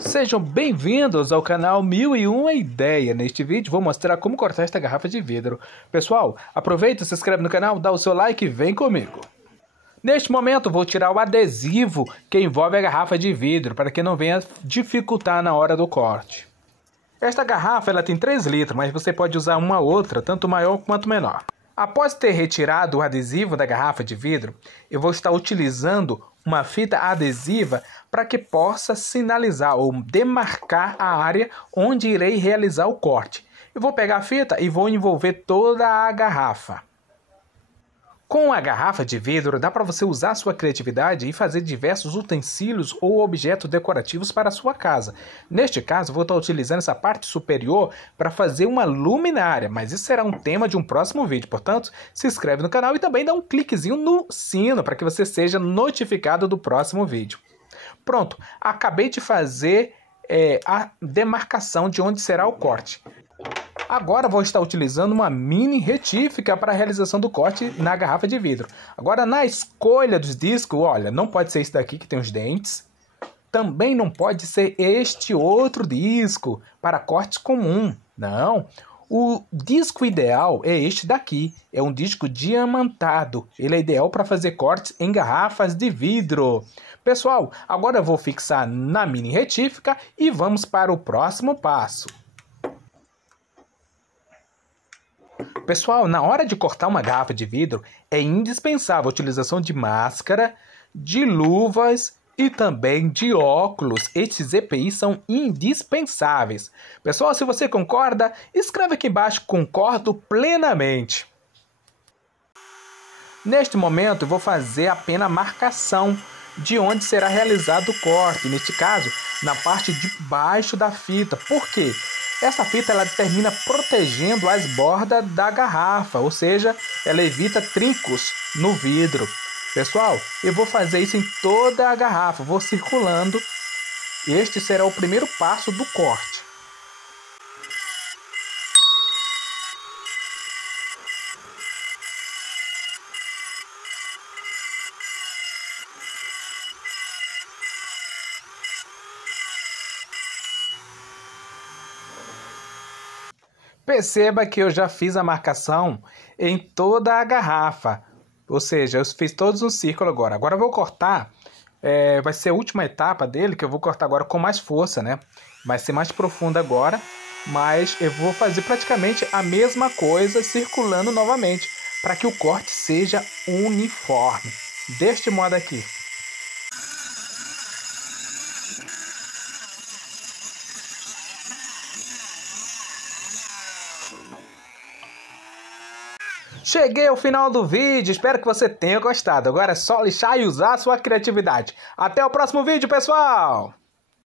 Sejam bem-vindos ao canal 1001 Ideia. Neste vídeo vou mostrar como cortar esta garrafa de vidro. Pessoal, aproveita, se inscreve no canal, dá o seu like e vem comigo. Neste momento vou tirar o adesivo que envolve a garrafa de vidro, para que não venha dificultar na hora do corte. Esta garrafa ela tem 3 litros, mas você pode usar uma outra, tanto maior quanto menor. Após ter retirado o adesivo da garrafa de vidro, eu vou estar utilizando uma fita adesiva para que possa sinalizar ou demarcar a área onde irei realizar o corte. Eu vou pegar a fita e vou envolver toda a garrafa. Com a garrafa de vidro, dá para você usar a sua criatividade e fazer diversos utensílios ou objetos decorativos para a sua casa. Neste caso, vou estar utilizando essa parte superior para fazer uma luminária, mas isso será um tema de um próximo vídeo. Portanto, se inscreve no canal e também dá um cliquezinho no sino para que você seja notificado do próximo vídeo. Pronto, acabei de fazer a demarcação de onde será o corte. Agora vou estar utilizando uma mini retífica para a realização do corte na garrafa de vidro. Agora na escolha dos discos, olha, não pode ser esse daqui que tem os dentes. Também não pode ser este outro disco para corte comum. Não, o disco ideal é este daqui. É um disco diamantado. Ele é ideal para fazer cortes em garrafas de vidro. Pessoal, agora eu vou fixar na mini retífica e vamos para o próximo passo. Pessoal, na hora de cortar uma garrafa de vidro, é indispensável a utilização de máscara, de luvas e também de óculos. Estes EPIs são indispensáveis. Pessoal, se você concorda, escreve aqui embaixo, concordo plenamente. Neste momento, eu vou fazer apenas a marcação de onde será realizado o corte. Neste caso, na parte de baixo da fita. Por quê? Essa fita ela termina protegendo as bordas da garrafa, ou seja, ela evita trincos no vidro. Pessoal, eu vou fazer isso em toda a garrafa, vou circulando. Este será o primeiro passo do corte. Perceba que eu já fiz a marcação em toda a garrafa, ou seja, eu fiz todos um círculo agora. Agora eu vou cortar, vai ser a última etapa dele, que eu vou cortar agora com mais força, né? Vai ser mais profundo agora, mas eu vou fazer praticamente a mesma coisa, circulando novamente, para que o corte seja uniforme, deste modo aqui. Cheguei ao final do vídeo, espero que você tenha gostado. Agora é só lixar e usar a sua criatividade. Até o próximo vídeo, pessoal!